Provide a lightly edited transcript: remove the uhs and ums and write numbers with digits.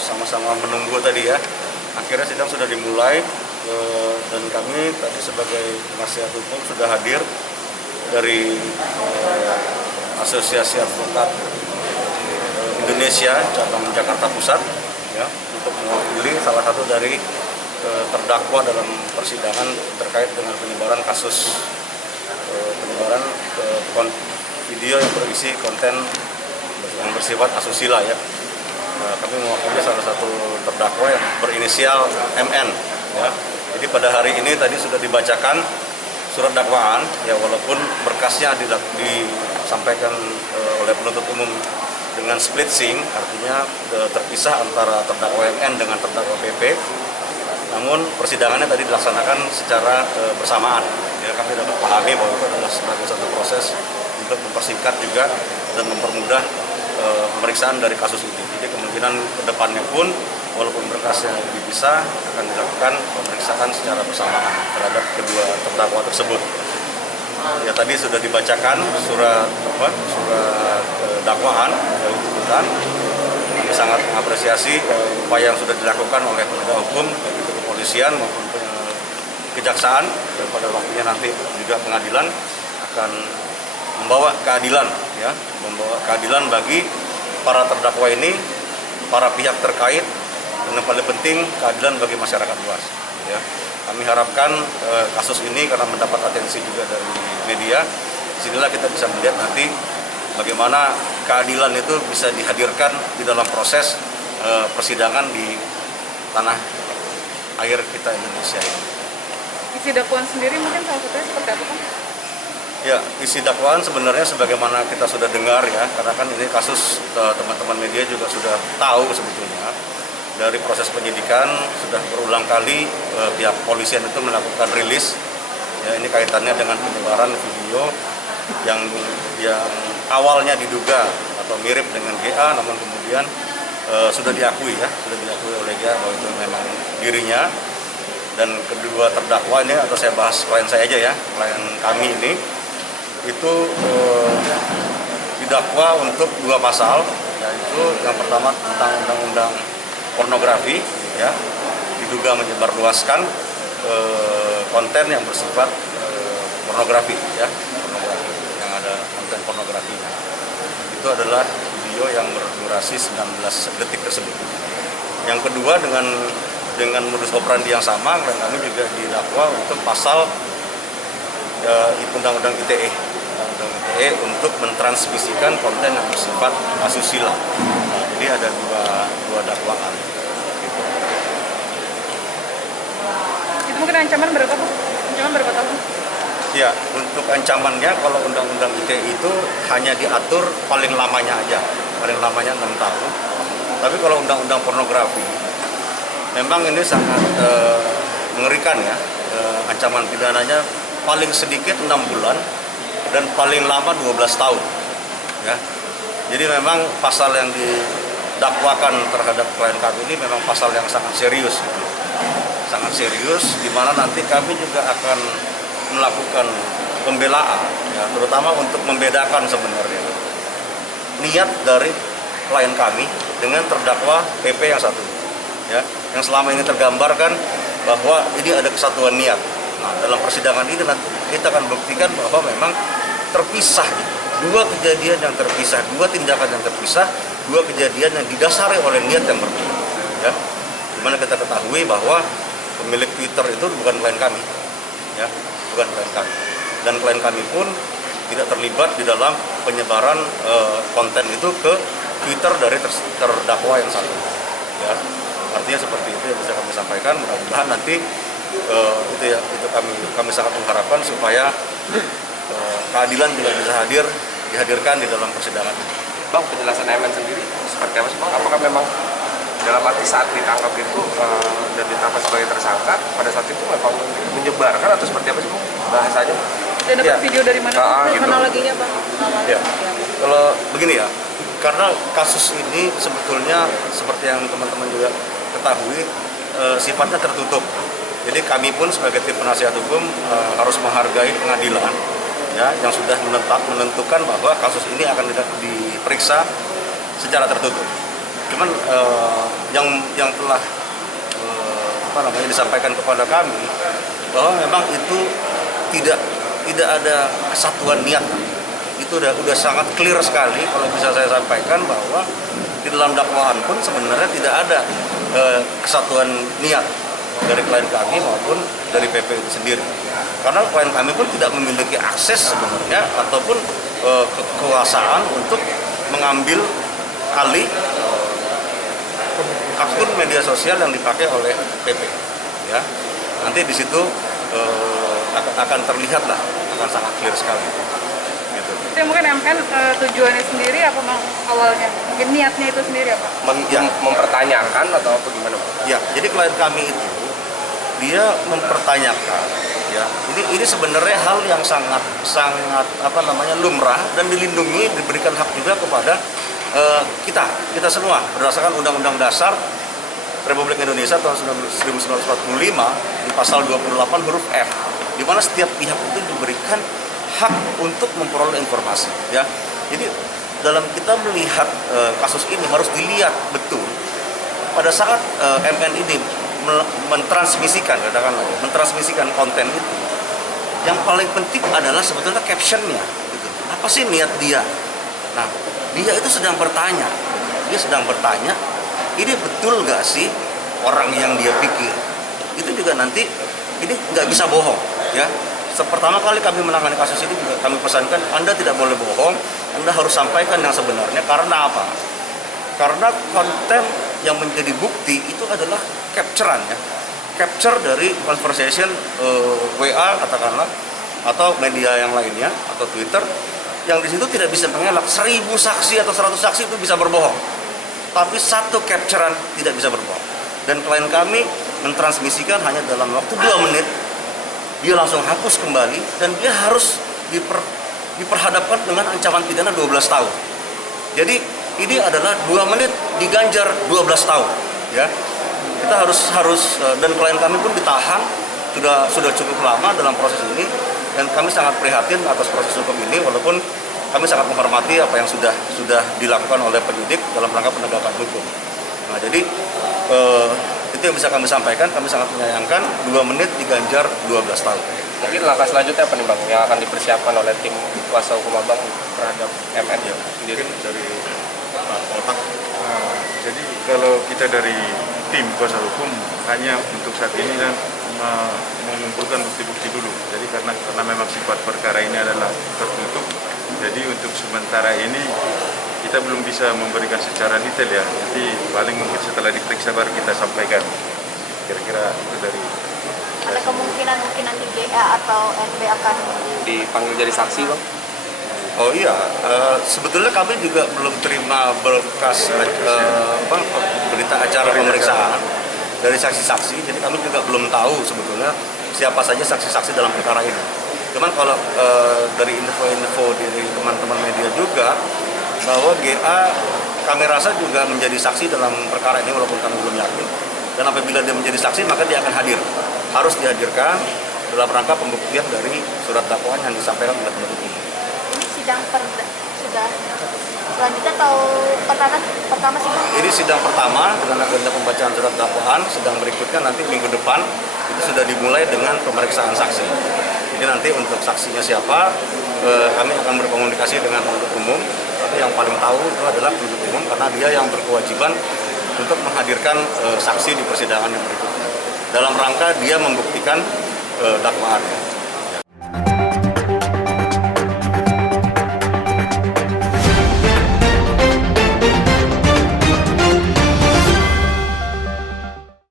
sama-sama menunggu tadi ya. Akhirnya sidang sudah dimulai dan kami tadi sebagai penasihat hukum sudah hadir dari Asosiasi Advokat Indonesia cabang Jakarta Pusat ya, untuk mewakili salah satu dari terdakwa dalam persidangan terkait dengan penyebaran kasus penyebaran video yang berisi konten yang bersifat asusila ya. Kami mewakili salah satu terdakwa yang berinisial MN ya. Jadi pada hari ini tadi sudah dibacakan surat dakwaan ya, walaupun berkasnya disampaikan oleh penuntut umum dengan split sync, artinya terpisah antara terdakwa MN dengan terdakwa PP. Namun persidangannya tadi dilaksanakan secara bersamaan. Ya, kami dapat pahami bahwa itu adalah sebagai satu proses untuk mempersingkat juga dan mempermudah pemeriksaan dari kasus ini. Jadi kemungkinan kedepannya pun walaupun berkasnya dipisah akan dilakukan pemeriksaan secara bersamaan terhadap kedua terdakwa tersebut. Ya tadi sudah dibacakan surat dakwaan dari tuntutan. Kami sangat mengapresiasi upaya yang sudah dilakukan oleh penegak hukum baik itu kepolisian maupun kejaksaan, dan pada waktunya nanti juga pengadilan akan membawa keadilan ya, membawa keadilan bagi para terdakwa ini, para pihak terkait, dan yang paling penting keadilan bagi masyarakat luas ya. Kami harapkan kasus ini karena mendapat atensi juga dari media, disinilah kita bisa melihat nanti bagaimana keadilan itu bisa dihadirkan di dalam proses persidangan di tanah air kita Indonesia ini. Isi dakwaan sendiri mungkin salah satunya seperti apa, Pak? Ya, isi dakwaan sebenarnya sebagaimana kita sudah dengar ya, karena kan ini kasus teman-teman media juga sudah tahu sebetulnya. Dari proses penyidikan sudah berulang kali pihak polisian itu melakukan rilis. Ya, ini kaitannya dengan penyebaran video yang awalnya diduga atau mirip dengan GA, namun kemudian sudah diakui oleh GA bahwa itu memang dirinya. Dan kedua terdakwa ini, atau saya bahas klien saya aja ya, klien kami ini itu didakwa untuk 2 pasal, yaitu yang pertama tentang undang-undang pornografi ya, diduga menyebarluaskan konten yang bersifat pornografi ya, pornografi yang ada konten pornografinya. Itu adalah video yang berdurasi 19 detik tersebut. Yang kedua dengan modus operandi yang sama, dan kami juga didakwa untuk pasal undang-undang ITE untuk mentransmisikan konten yang bersifat asusila. Nah, jadi ada dua dakwaan. Gitu. Itu mungkin ancaman berapa, Pak? Ancaman berapa tahun? Ya, untuk ancamannya kalau undang-undang ITE itu hanya diatur paling lamanya aja, paling lamanya 6 tahun. Tapi kalau undang-undang pornografi memang ini sangat mengerikan ya, ancaman pidananya paling sedikit 6 bulan dan paling lama 12 tahun ya. Jadi memang pasal yang didakwakan terhadap klien kami ini memang pasal yang sangat serius gitu. Sangat serius, di mana nanti kami juga akan melakukan pembelaan ya, terutama untuk membedakan sebenarnya niat dari klien kami dengan terdakwa PP yang satu ya, yang selama ini tergambarkan bahwa ini ada kesatuan niat. Nah, dalam persidangan ini nanti kita akan buktikan bahwa memang terpisah, 2 kejadian yang terpisah, 2 tindakan yang terpisah, 2 kejadian yang didasari oleh niat yang berbeda. Ya, dimana kita ketahui bahwa pemilik Twitter itu bukan klien kami, ya, bukan klien kami, dan klien kami pun tidak terlibat di dalam penyebaran konten itu ke Twitter dari terdakwa yang satu. Ya. Artinya seperti itu yang bisa kami sampaikan. Mudah-mudahan nanti itu kami sangat mengharapkan supaya keadilan juga bisa dihadirkan di dalam persidangan. Bang, penjelasan MN sendiri seperti apa sih, Bang? Apakah memang dalam arti saat ditangkap itu dan ditangkap sebagai tersangka pada saat itu memang menyebarkan atau seperti apa sih, Bang, bahasanya? Dan dapat video dari mana? Gitu. Kronologinya, Bang? Ya. Kalau begini ya, karena kasus ini sebetulnya seperti yang teman-teman juga ketahui sifatnya tertutup. Jadi kami pun sebagai tim penasihat hukum harus menghargai pengadilan ya, yang sudah menentukan bahwa kasus ini akan diperiksa secara tertutup. Cuman yang telah disampaikan kepada kami bahwa memang itu tidak ada kesatuan niat. Itu udah sangat clear sekali kalau bisa saya sampaikan bahwa di dalam dakwaan pun sebenarnya tidak ada kesatuan niat dari klien kami maupun dari PP itu sendiri. Karena klien kami pun tidak memiliki akses sebenarnya ataupun kekuasaan untuk mengambil alih akun media sosial yang dipakai oleh PP. Ya, nanti di situ akan terlihat lah, akan sangat clear sekali. Gitu. Itu mungkin MN tujuannya sendiri apa Bang awalnya? Mungkin niatnya itu sendiri apa? Mempertanyakan atau apa gimana, Bang? Ya, jadi klien kami itu dia mempertanyakan, ya. Ini sebenarnya hal yang sangat lumrah dan dilindungi, diberikan hak juga kepada kita semua berdasarkan Undang-Undang Dasar Republik Indonesia tahun 1945 di pasal 28 huruf F, di mana setiap pihak itu diberikan hak untuk memperoleh informasi, ya. Jadi dalam kita melihat kasus ini harus dilihat betul pada saat MN ini mentransmisikan konten itu. Yang paling penting adalah sebetulnya captionnya, gitu. Apa sih niat dia? Nah, dia itu sedang bertanya. Ini betul nggak sih orang yang dia pikir? Itu juga nanti ini nggak bisa bohong, ya. Pertama kali kami menangani kasus ini juga kami pesankan Anda tidak boleh bohong, Anda harus sampaikan yang sebenarnya. Karena apa? Karena konten yang menjadi bukti itu adalah capture-an, ya. Capture dari conversation WA katakanlah atau media yang lainnya atau Twitter yang di situ tidak bisa mengelak. 1000 saksi atau 100 saksi itu bisa berbohong, tapi satu capture-an tidak bisa berbohong. Dan klien kami mentransmisikan hanya dalam waktu 2 menit, dia langsung hapus kembali dan dia harus diperhadapkan dengan ancaman pidana 12 tahun. Jadi ini adalah 2 menit diganjar 12 tahun, ya. Kita harus dan klien kami pun ditahan sudah cukup lama dalam proses ini, dan kami sangat prihatin atas proses hukum ini, walaupun kami sangat menghormati apa yang sudah dilakukan oleh penyidik dalam rangka penegakan hukum. Nah, jadi itu yang bisa kami sampaikan. Kami sangat menyayangkan 2 menit diganjar 12 tahun. Mungkin langkah selanjutnya apa nih, Bang, yang akan dipersiapkan oleh tim kuasa hukum Abang terhadap MN Ya, sendiri? mungkin dari Pak Polhak. Jadi kalau kita dari tim kuasa hukum hanya untuk saat ini dan mengumpulkan bukti-bukti dulu. Jadi karena memang sifat perkara ini adalah tertutup, jadi untuk sementara ini kita belum bisa memberikan secara detail, ya. Nanti paling mungkin setelah diperiksa baru kita sampaikan. Kira-kira itu dari. Ada kemungkinan mungkin nanti GA atau NB akan Dipanggil jadi saksi, Bang? Oh iya, sebetulnya kami juga belum terima berkas berita acara pemeriksaan dari saksi-saksi, jadi kami juga belum tahu sebetulnya siapa saja saksi-saksi dalam perkara ini. Cuman kalau dari info-info dari teman-teman media juga bahwa GA kami rasa juga menjadi saksi dalam perkara ini walaupun kami belum yakin. Dan apabila dia menjadi saksi maka dia akan hadir, harus dihadirkan dalam rangka pembuktian dari surat dakwaan yang disampaikan oleh penuntut umum. ini sidang sudah selanjutnya atau pertama sih Bang? Ini sidang pertama dengan agenda pembacaan surat dakwaan. Sidang berikutnya nanti minggu depan itu sudah dimulai dengan pemeriksaan saksi. Jadi nanti untuk saksinya siapa, kami akan berkomunikasi dengan penuntut umum. Tapi yang paling tahu itu adalah penuntut umum karena dia yang berkewajiban untuk menghadirkan saksi di persidangan yang berikutnya. Dalam rangka dia membuktikan dakwaan.